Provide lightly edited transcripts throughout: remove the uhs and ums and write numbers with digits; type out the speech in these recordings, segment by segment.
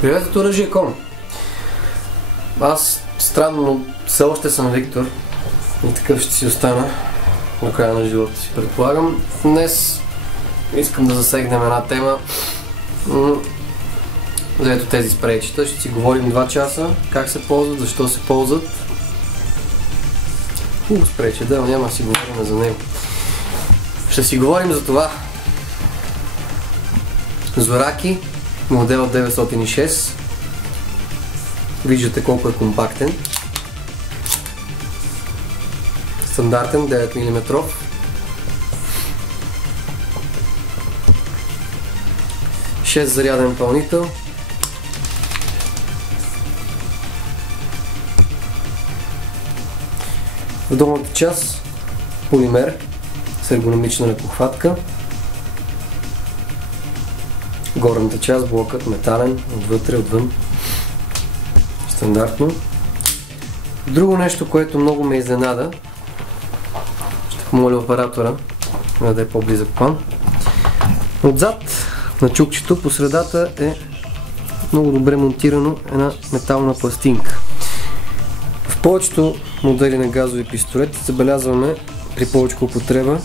Привет от Оръжие.com. Аз странно, но все още съм Виктор и такъв ще си остана до края на живота си, предполагам. Днес искам да засегнем една тема, за ето тези спрейчета. Ще си говорим 2 часа, как се ползват, защо се ползват. Спрейче, да, няма да си говорим за него. Ще си говорим за това. Зораки, модел 906. Виждате колко е компактен. Стандартен 9 мм. Шест заряден пълнител. В долната част полимер с ергономична ръкохватка. Горната част блокът метален, отвътре, отвън. Стандартно. Друго нещо, което много ме изненада, ще помоля оператора да даде по-близък план. Отзад на чукчето по средата е много добре монтирано една метална пластинка. В повечето модели на газови пистолети забелязваме при повече употреба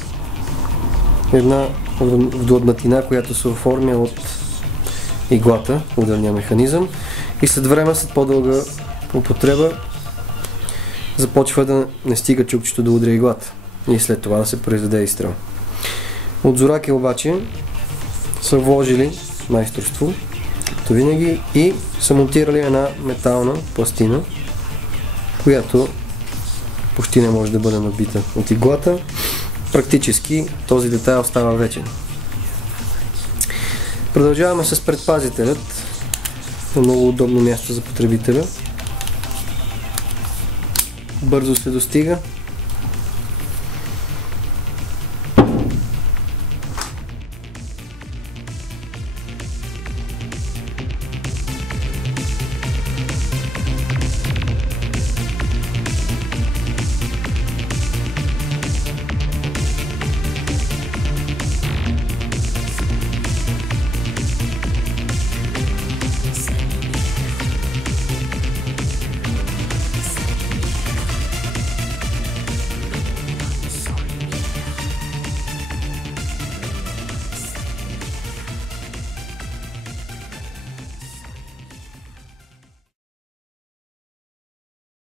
една вдлъбнатина, която се оформя от иглата, ударния механизъм, и след време, след по-дълга употреба, започва да не стига чукчето да удря иглата и след това да се произведе изстрел. От Зораки обаче са вложили майсторство, както винаги, и са монтирали една метална пластина, която почти не може да бъде набита от иглата. Практически този детайл става вечен. Продължаваме с предпазителят. Много удобно място за потребителя. Бързо се достига.